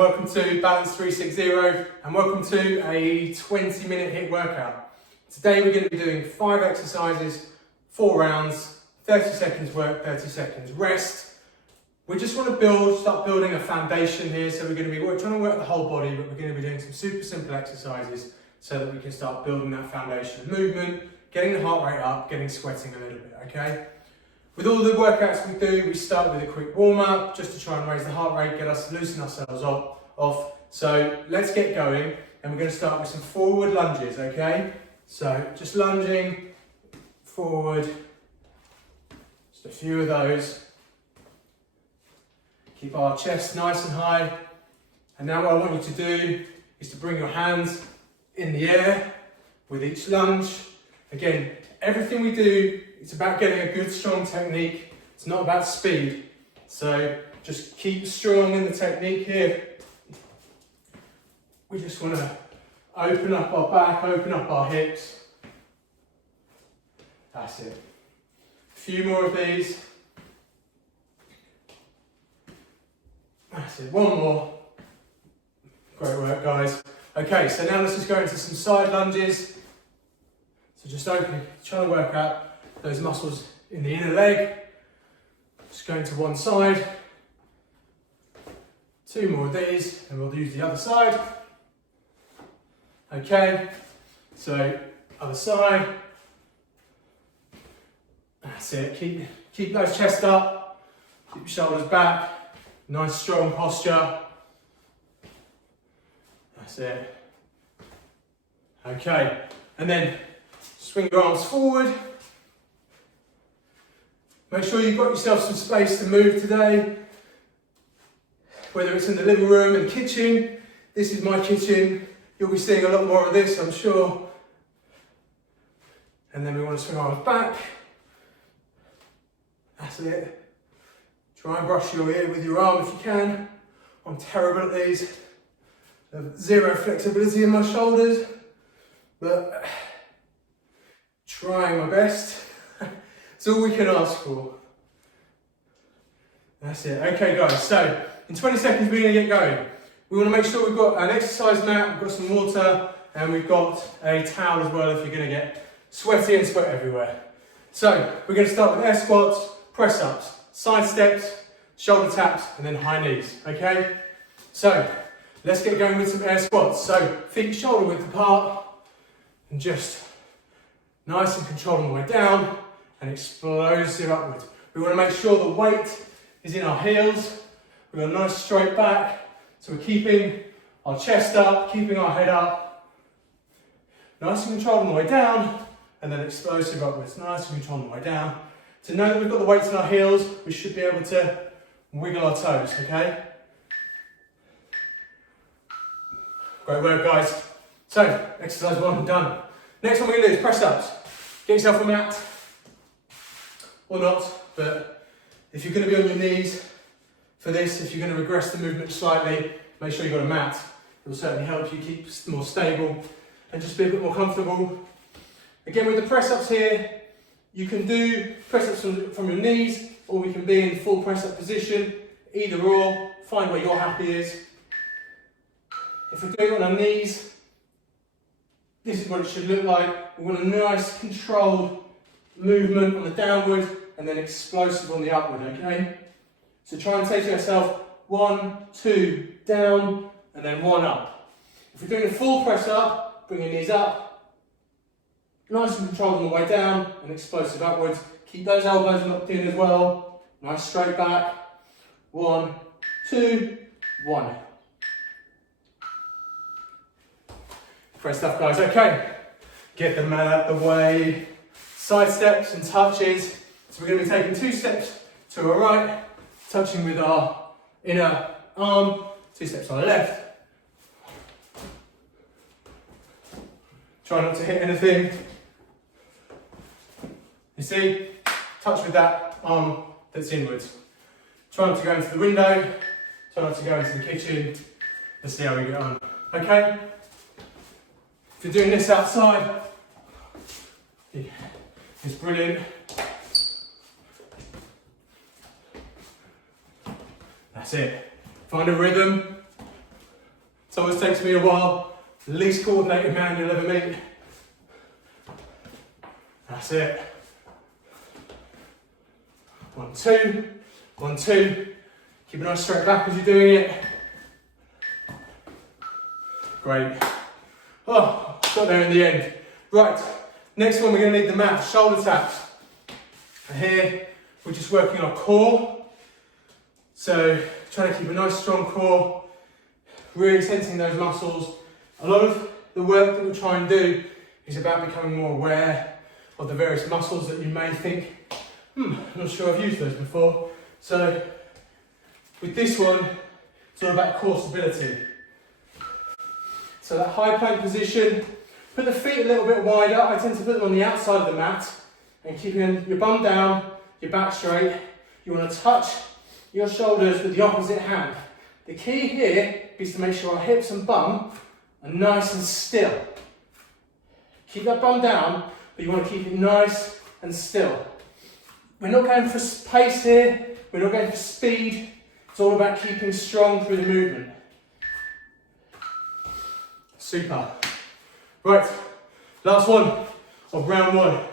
welcome to BALANCE36ZERO and welcome to a 20-minute HIIT workout. Today we're going to be doing 5 exercises, 4 rounds, 30 seconds work, 30 seconds rest. We just want to start building a foundation here, so we're trying to work the whole body, but we're going to be doing some super simple exercises so that we can start building that foundation of movement, getting the heart rate up, getting sweating a little bit, okay? With all the workouts we do, we start with a quick warm-up just to try and raise the heart rate, loosen ourselves off. So let's get going, and we're going to start with some forward lunges, okay? So just lunging forward, just a few of those. Keep our chest nice and high. And now what I want you to do is to bring your hands in the air with each lunge. Again, everything we do, it's about getting a good, strong technique. It's not about speed. So just keep strong in the technique here. We just want to open up our back, open up our hips. That's it. A few more of these. That's it, one more. Great work, guys. Okay, so now let's just go into some side lunges. So just open, trying to work out those muscles in the inner leg. Just going to one side. 2 more of these, and we'll use the other side. Okay, so other side. That's it, keep those chest up, keep your shoulders back. Nice strong posture. That's it. Okay, and then swing your arms forward. Make sure you've got yourself some space to move today. Whether it's in the living room and kitchen. This is my kitchen. You'll be seeing a lot more of this, I'm sure. And then we want to swing our arms back. That's it. Try and brush your ear with your arm if you can. I'm terrible at these. I have zero flexibility in my shoulders, but trying my best. It's all we can ask for. That's it. Okay, guys, so in 20 seconds we're going to get going. We want to make sure we've got an exercise mat, we've got some water, and we've got a towel as well if you're going to get sweaty and sweat everywhere. So we're going to start with air squats, press ups, side steps, shoulder taps, and then high knees, okay? So let's get going with some air squats. So feet shoulder width apart, and just nice and controlled on the way down, and explosive upwards. We want to make sure the weight is in our heels. We've got a nice straight back, so we're keeping our chest up, keeping our head up. Nice and controlled on the way down, and then explosive upwards. Nice and controlled on the way down. To know that we've got the weights in our heels, we should be able to wiggle our toes, okay? Great work, guys. So, exercise 1 done. Next one we're going to do is press ups. Get yourself a mat, or not, but if you're going to be on your knees for this, if you're going to regress the movement slightly, make sure you've got a mat. It will certainly help you keep more stable and just be a bit more comfortable. Again, with the press ups here, you can do press ups from your knees, or we can be in full press up position. Either or, find where your happy is. If we're doing it on our knees, this is what it should look like. We want a nice controlled movement on the downward and then explosive on the upward, okay? So try and say to yourself, 1, 2, down, and then 1 up. If we're doing a full press up, bring your knees up, nice and controlled on the way down, and explosive upwards. Keep those elbows locked in as well. Nice straight back. 1, 2, 1. Great stuff, guys. Okay, get the mat out the way. Side steps and touches. So we're going to be taking 2 steps to our right, touching with our inner arm. 2 steps on the left. Try not to hit anything. You see, touch with that arm that's inwards. Try not to go into the window. Try not to go into the kitchen. Let's see how we get on. Okay? If you're doing this outside, it's brilliant. That's it. Find a rhythm. So always takes me a while. Least coordinated man you'll ever meet. That's it. 1, 2, 1, 2. Keep a nice straight back as you're doing it. Great. Oh, got there in the end. Right, next one we're going to need the mat, shoulder taps. And here we're just working our core. So trying to keep a nice strong core, really tensing those muscles. A lot of the work that we try and do is about becoming more aware of the various muscles that you may think, I'm not sure I've used those before. So with this one, it's all about core stability. So that high plank position, put the feet a little bit wider. I tend to put them on the outside of the mat and keeping your bum down, your back straight. You want to touch your shoulders with the opposite hand. The key here is to make sure our hips and bum are nice and still. Keep that bum down, but you want to keep it nice and still. We're not going for pace here, we're not going for speed. It's all about keeping strong through the movement. Super. Right, last one of round 1.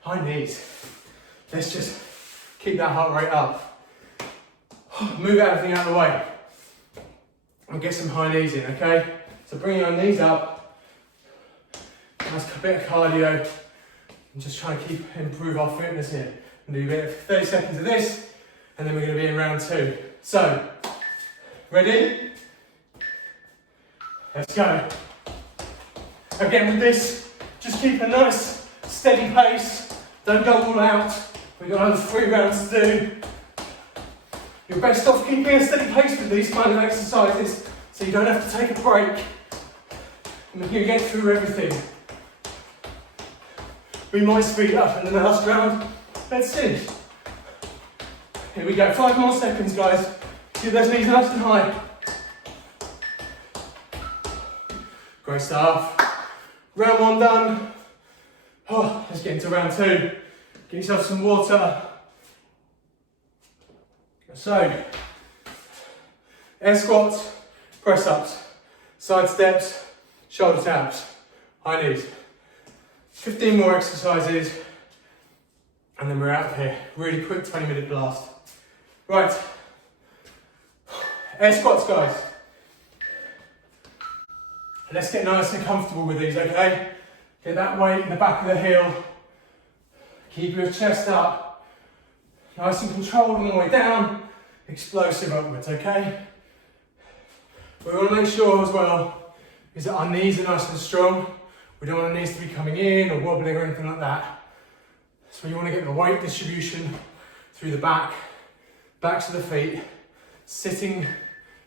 High knees. Let's just keep that heart rate up. Move everything out of the way. And get some high knees in, okay? So bring your knees up. Nice bit of cardio. And just try to improve our fitness here. And do a bit of 30 seconds of this, and then we're going to be in round 2. So, ready? Let's go. Again with this, just keep a nice steady pace. Don't go all out. We've got another 3 rounds to do. You're best off keeping a steady pace with these kind of exercises so you don't have to take a break. And we can get through everything. We might speed up in the last round. Let's see. Here we go, 5 more seconds, guys. Keep those knees nice and high. Great stuff. Round 1 done. Oh, let's get into round 2. Get yourself some water. So, air squats, press ups, side steps, shoulder taps, high knees. 15 more exercises, and then we're out of here. Really quick 20-minute blast. Right, air squats, guys. Let's get nice and comfortable with these, okay? Get that weight in the back of the heel. Keep your chest up. Nice and controlled on the way down. Explosive upwards, okay? We want to make sure as well is that our knees are nice and strong. We don't want our knees to be coming in or wobbling or anything like that. So you want to get the weight distribution through the back, backs of the feet, sitting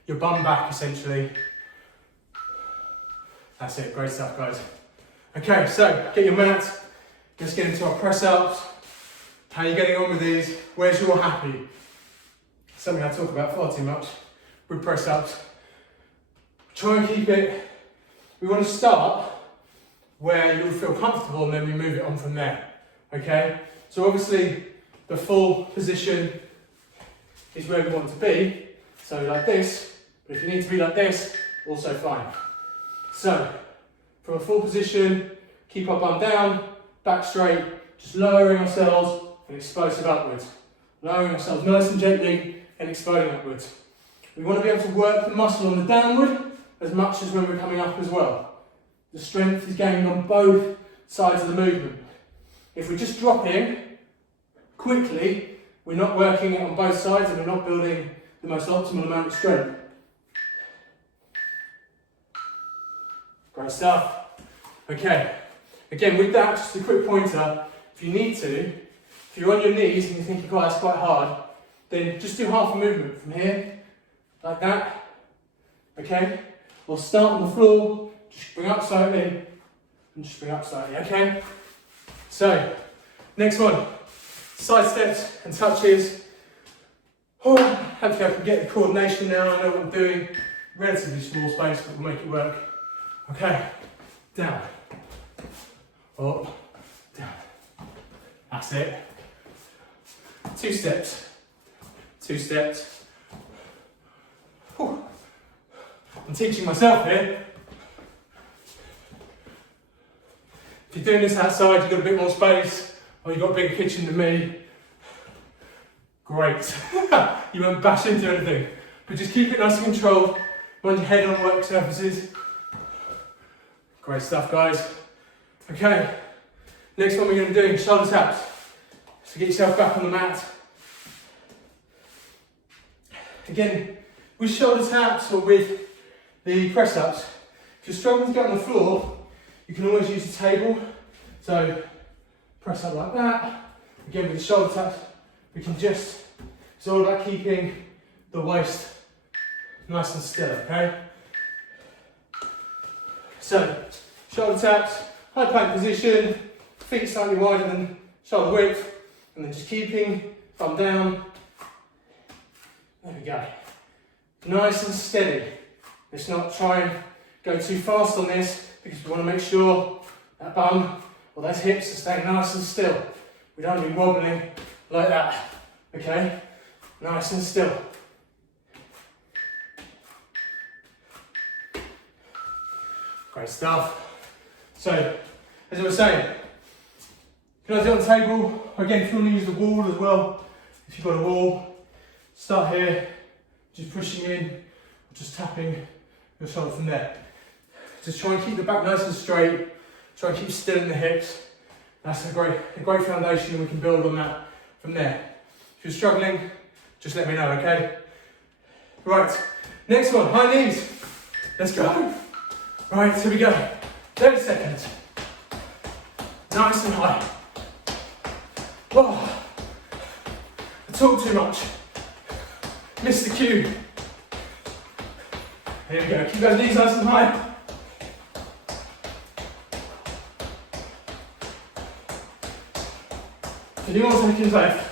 your bum back essentially. That's it, great stuff, guys. Okay, so get your mat. Let's get into our press ups. How are you getting on with these? Where's your happy? Something I talk about far too much with press ups. Try and keep it. We want to start where you'll feel comfortable and then we move it on from there. Okay? So obviously the full position is where we want to be. So like this, but if you need to be like this, also fine. So from a full position, keep our bum down, back straight, just lowering ourselves and explosive upwards. Lowering ourselves nice and gently and exploding upwards. We want to be able to work the muscle on the downward as much as when we're coming up as well. The strength is gained on both sides of the movement. If we're just dropping quickly, we're not working it on both sides and we're not building the most optimal amount of strength. Great stuff. Okay, again with that, just a quick pointer. If you need to, if you're on your knees and you think, oh, that's quite hard, then just do half a movement from here, like that, okay? Or start on the floor, just bring up slightly, and just bring up slightly, okay? So, next one, side steps and touches. Oh, hopefully I can get the coordination now, I know what I'm doing. Relatively small space, but we'll make it work. Okay, down, up, down. That's it. 2 steps, 2 steps. Whew. I'm teaching myself here. If you're doing this outside, you've got a bit more space, or you've got a bigger kitchen than me, great. You won't bash into anything. But just keep it nice and controlled. Mind your head on work surfaces. Great stuff, guys. Okay, next one we're going to do is shoulder taps. So get yourself back on the mat. Again, with shoulder taps or with the press ups, if you're struggling to get on the floor, you can always use the table. So press up like that. Again, with the shoulder taps, we can just, it's all about keeping the waist nice and still, okay? So, shoulder taps, high plank position, feet slightly wider than shoulder width, and then just keeping thumb down. There we go. Nice and steady. Let's not try and go too fast on this because we want to make sure that bum or those hips are staying nice and still. We don't want to be wobbling like that. Okay? Nice and still. Great stuff. So, as I was saying, you can either do it on the table, or again, if you want to use the wall as well, if you've got a wall, start here, just pushing in, or just tapping your shoulder from there. Just try and keep the back nice and straight, try and keep still in the hips. That's a great foundation, and we can build on that from there. If you're struggling, just let me know, okay? Right, next one, high knees. Let's go. Right, here we go. 30 seconds. Nice and high. Oh, I talk too much. Missed the cue. Here we go. Keep those knees nice and high. 50 more seconds left.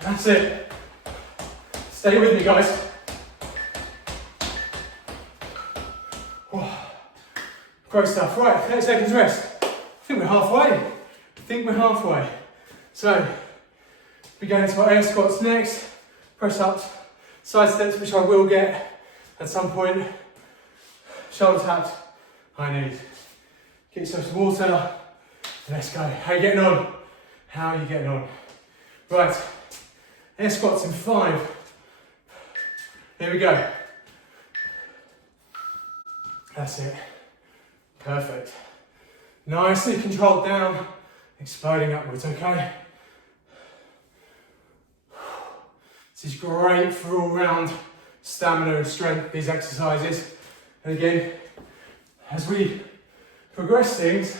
That's it. Stay with me, guys. Oh, great stuff. Right, 30 seconds rest. I think we're halfway. So, we go into our air squats next. Press ups, side steps, which I will get at some point. Shoulder taps, high knees. Get yourself some water. Let's go. How are you getting on? Right. Air squats in 5. Here we go. That's it. Perfect. Nicely controlled down, exploding upwards, okay? This is great for all round stamina and strength, these exercises. And again, as we progress things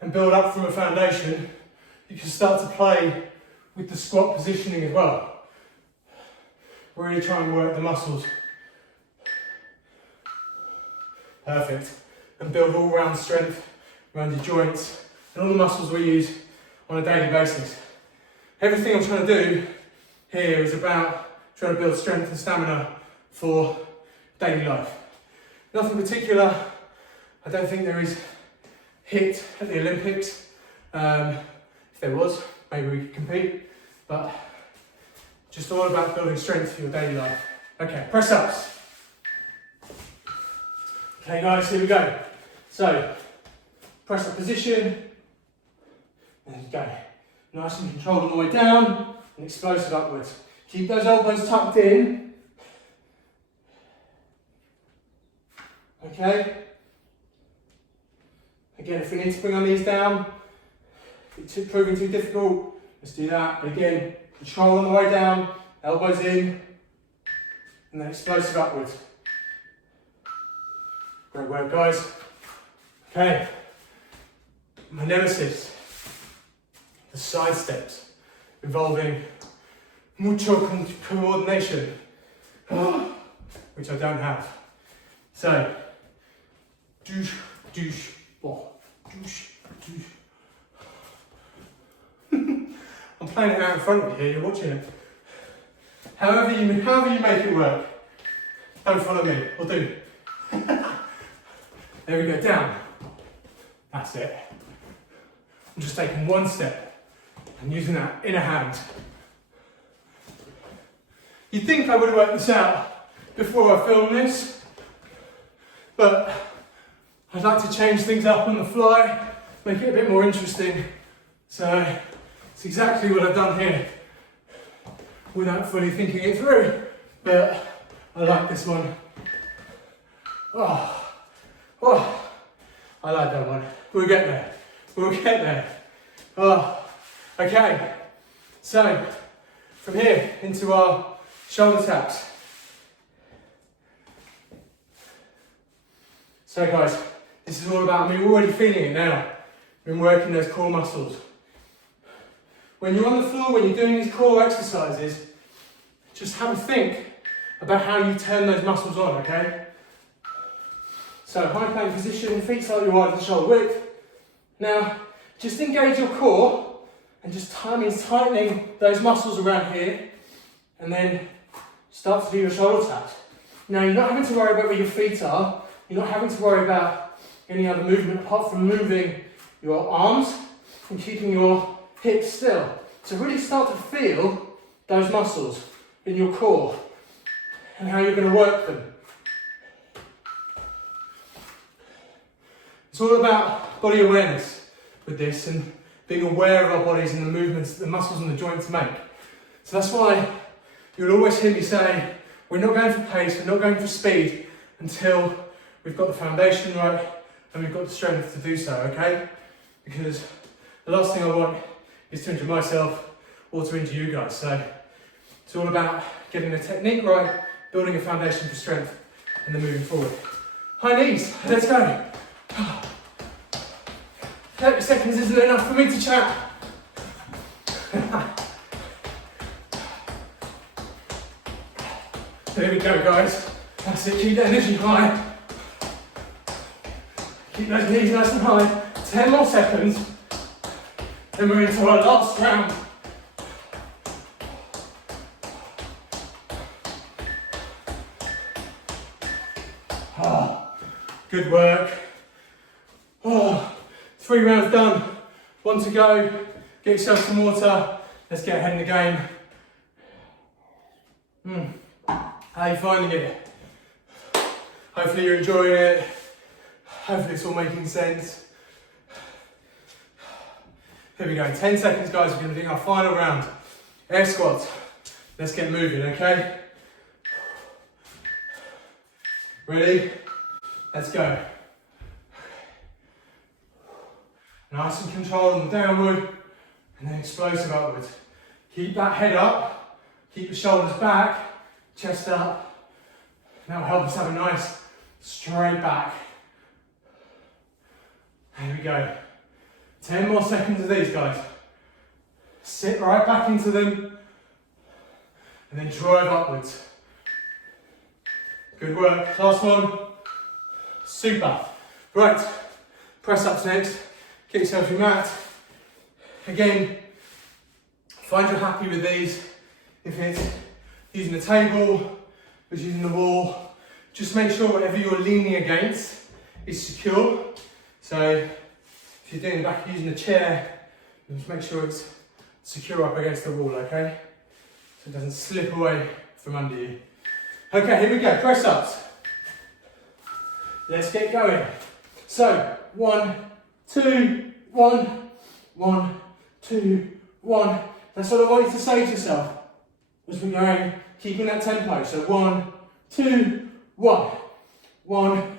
and build up from a foundation, you can start to play with the squat positioning as well. Really try and work the muscles. Perfect. And build all round strength around your joints and all the muscles we use on a daily basis. Everything I'm trying to do here is about trying to build strength and stamina for daily life. Nothing particular. I don't think there is Hiit at the Olympics. If there was, maybe we could compete, but just all about building strength for your daily life. Okay, press ups. Okay guys, here we go. So, press up position, and go. Nice and controlled on the way down, and explosive upwards. Keep those elbows tucked in. Okay. Again, if we need to bring our knees down, if it's proving too difficult, let's do that. But again, control on the way down, elbows in, and then explosive upwards. Great work, guys. Okay, my nemesis, the side steps, involving mucho coordination, which I don't have. So, douche, douche, oh, douche, douche. I'm playing it out in front of you here, you're watching it. However you make it work. Don't follow me, or do. There we go, down. That's it. I'm just taking one step and using that inner hand. You'd think I would have worked this out before I film this, but I'd like to change things up on the fly, make it a bit more interesting. So it's exactly what I've done here without fully thinking it through, but I like this one. Oh, oh, I like that one. We'll get there. We'll get there. Oh, okay. So from here into our shoulder taps. So guys, this is all about, I mean, we're already feeling it now. We've been working those core muscles. When you're on the floor, when you're doing these core exercises, just have a think about how you turn those muscles on, okay? So high plank position, feet slightly wider than shoulder width. Now, just engage your core and just tightening those muscles around here, and then start to do your shoulder taps. Now, you're not having to worry about where your feet are. You're not having to worry about any other movement apart from moving your arms and keeping your hips still. So really start to feel those muscles in your core and how you're going to work them. It's all about body awareness with this and being aware of our bodies and the movements the muscles and the joints make. So that's why you'll always hear me say, we're not going for pace, we're not going for speed until we've got the foundation right and we've got the strength to do so, okay? Because the last thing I want is to injure myself or to injure you guys. So it's all about getting the technique right, building a foundation for strength, and then moving forward. High knees, let's go. 30 seconds isn't enough for me to chat. There we go, guys. That's it, keep the energy high. Keep those knees nice and high. 10 more seconds. Then we're into our last round. Oh, good work. Oh, 3 rounds done. 1 to go. Get yourself some water. Let's get ahead in the game. How are you finding it? Hopefully you're enjoying it. Hopefully it's all making sense. Here we go, 10 seconds guys, we're going to do our final round. Air squats. Let's get moving, okay? Ready? Let's go. Nice and controlled on the downward, and then explosive upwards. Keep that head up, keep the shoulders back, chest up. That'll help us have a nice straight back. There we go. 10 more seconds of these, guys. Sit right back into them, and then drive upwards. Good work. Last one. Super. Right, press ups next. Get yourself your mat. Again, find you're happy with these. If it's using a table, if it's using the wall, just make sure whatever you're leaning against is secure. So if you're doing back using a chair, just make sure it's secure up against the wall, okay? So it doesn't slip away from under you. Okay, here we go, press ups. Let's get going. So, 1, 2, 1, 1, 2, 1. That's what I want you to say to yourself as we're going, keeping that tempo. So 1, 2, 1, 1,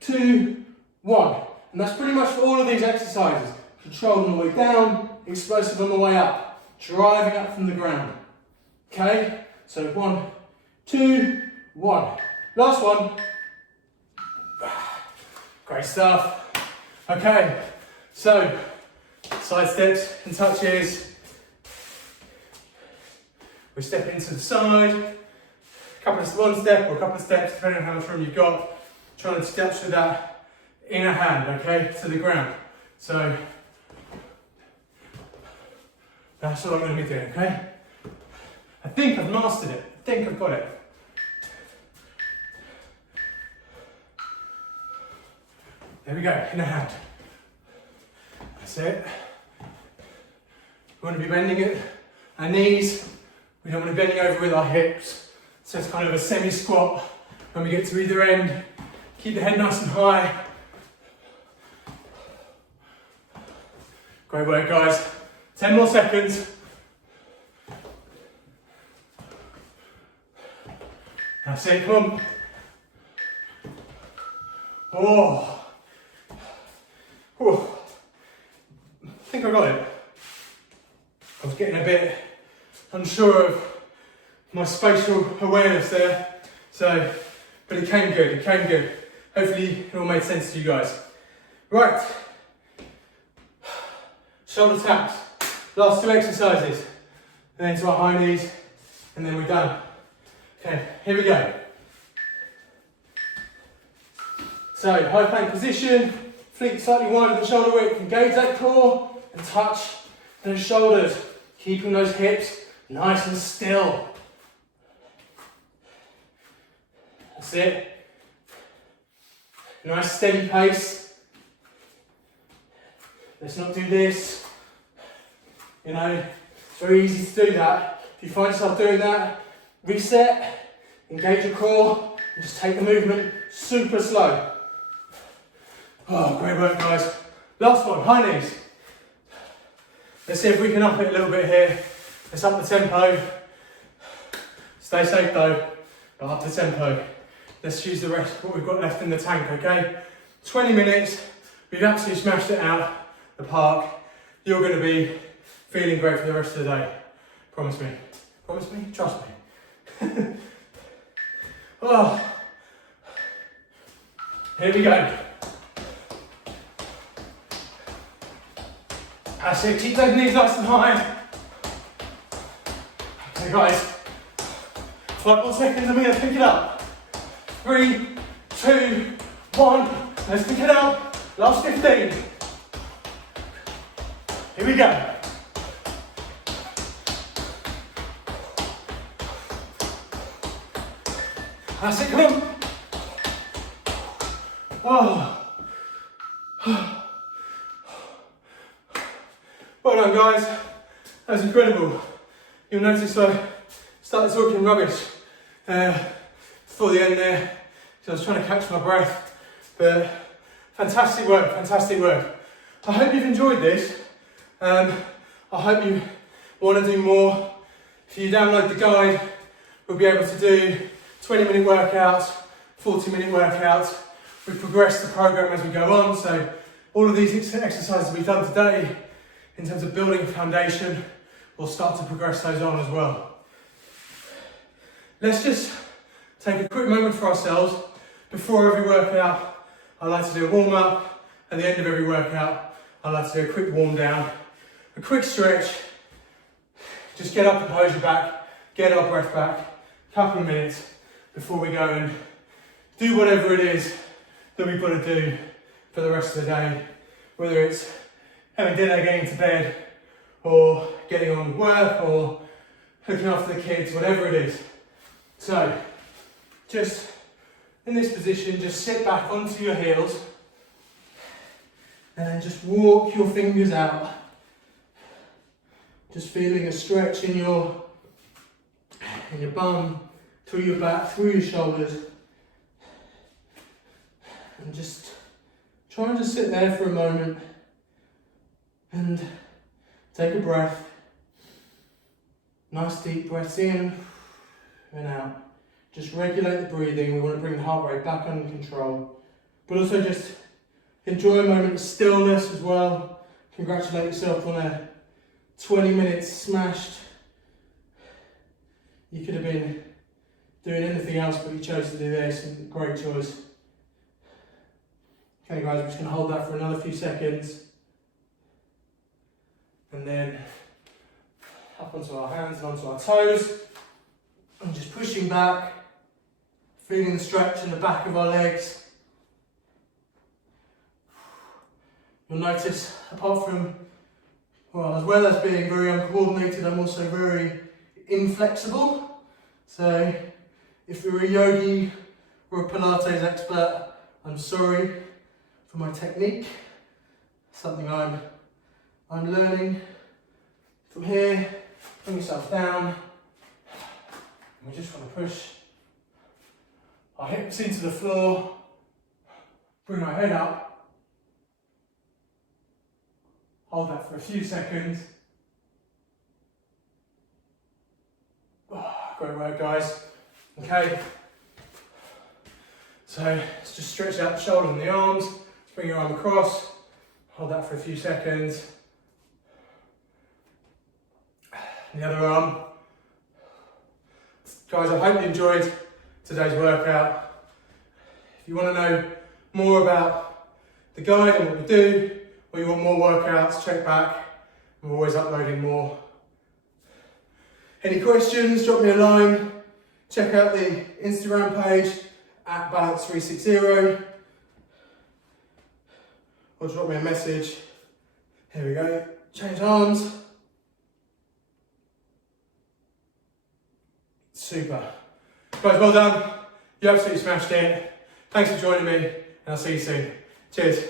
2, 1. And that's pretty much for all of these exercises. Controlled on the way down, explosive on the way up. Driving up from the ground. Okay? So 1, 2, 1. Last one. Great stuff. Okay, so side steps and touches. We step into the side. One step or a couple of steps, depending on how much room you've got. Trying to touch with that inner hand, okay, to the ground. So that's what I'm going to be doing, okay? I think I've mastered it. I think I've got it. There we go, inner hand. That's it. We want to be bending it, our knees. We don't want to be bending over with our hips. So it's kind of a semi-squat When we get to either end, keep the head nice and high. Great work, guys. 10 more seconds. That's it, come on. Oh. Oh. I think I got it. I was getting a bit unsure of my spatial awareness there, but it came good, Hopefully it all made sense to you guys. Right, shoulder taps, last 2 exercises, and then to our high knees, and then we're done. Okay, here we go. So, high plank position, feet slightly wider than shoulder width, engage that core, and touch those shoulders, keeping those hips nice and still. That's it. Nice steady pace. Let's not do this. You know, it's very easy to do that. If you find yourself doing that, reset, engage your core, and just take the movement super slow. Oh, great work, guys. Last one, high knees. Let's see if we can up it a little bit here. Let's up the tempo. Stay safe though, but up the tempo. Let's use the rest of what we've got left in the tank, okay? 20 minutes, we've absolutely smashed it out the park. You're going to be feeling great for the rest of the day. Promise me. Promise me? Trust me. Oh. Here we go. That's it, keep those knees nice and high. Okay guys, 5 more seconds and we're going to pick it up. 3, 2, 1, let's pick it up. Last 15. Here we go. That's it, come on. Oh. Well done, guys. That was incredible. You'll notice I started talking rubbish before the end there, because I was trying to catch my breath. But fantastic work, fantastic work. I hope you've enjoyed this. I hope you want to do more. If you download the guide, we'll be able to do 20-minute workouts, 40-minute workouts. We've progressed the program as we go on, so all of these exercises we've done today, in terms of building a foundation, we'll start to progress those on as well. Let's just take a quick moment for ourselves. Before every workout, I like to do a warm-up. At the end of every workout, I like to do a quick warm-down, a quick stretch. Just get our composure back, get our breath back, a couple of minutes before we go and do whatever it is that we've got to do for the rest of the day, whether it's having dinner, getting to bed, or getting on with work, or looking after the kids, whatever it is. So, just in this position, just sit back onto your heels, and then just walk your fingers out. Just feeling a stretch in your bum, through your back, through your shoulders. And just try and just sit there for a moment and take a breath. Nice deep breaths in and out. Just regulate the breathing. We want to bring the heart rate back under control. But also just enjoy a moment of stillness as well. Congratulate yourself on a 20 minutes smashed. You could have been doing anything else, but you chose to do this, and great choice. Okay guys, we're just going to hold that for another few seconds. And then up onto our hands and onto our toes. And just pushing back, feeling the stretch in the back of our legs. You'll notice, apart from, well, as well as being very uncoordinated, I'm also very inflexible. So if you're a yogi or a Pilates expert, I'm sorry for my technique. Something I'm learning. From here, bring yourself down. We just want to push our hips into the floor, bring our head up, hold that for a few seconds. Great work, guys. Okay, so let's just stretch out the shoulder and the arms. Let's bring your arm across, hold that for a few seconds. And the other arm. Guys, I hope you enjoyed today's workout. If you want to know more about the guide and what we do, or you want more workouts, check back. We're always uploading more. Any questions, drop me a line. Check out the Instagram page at BALANCE36ZERO. Or drop me a message. Here we go. Change arms. Super. Guys, well done. You absolutely smashed it. Thanks for joining me, and I'll see you soon. Cheers.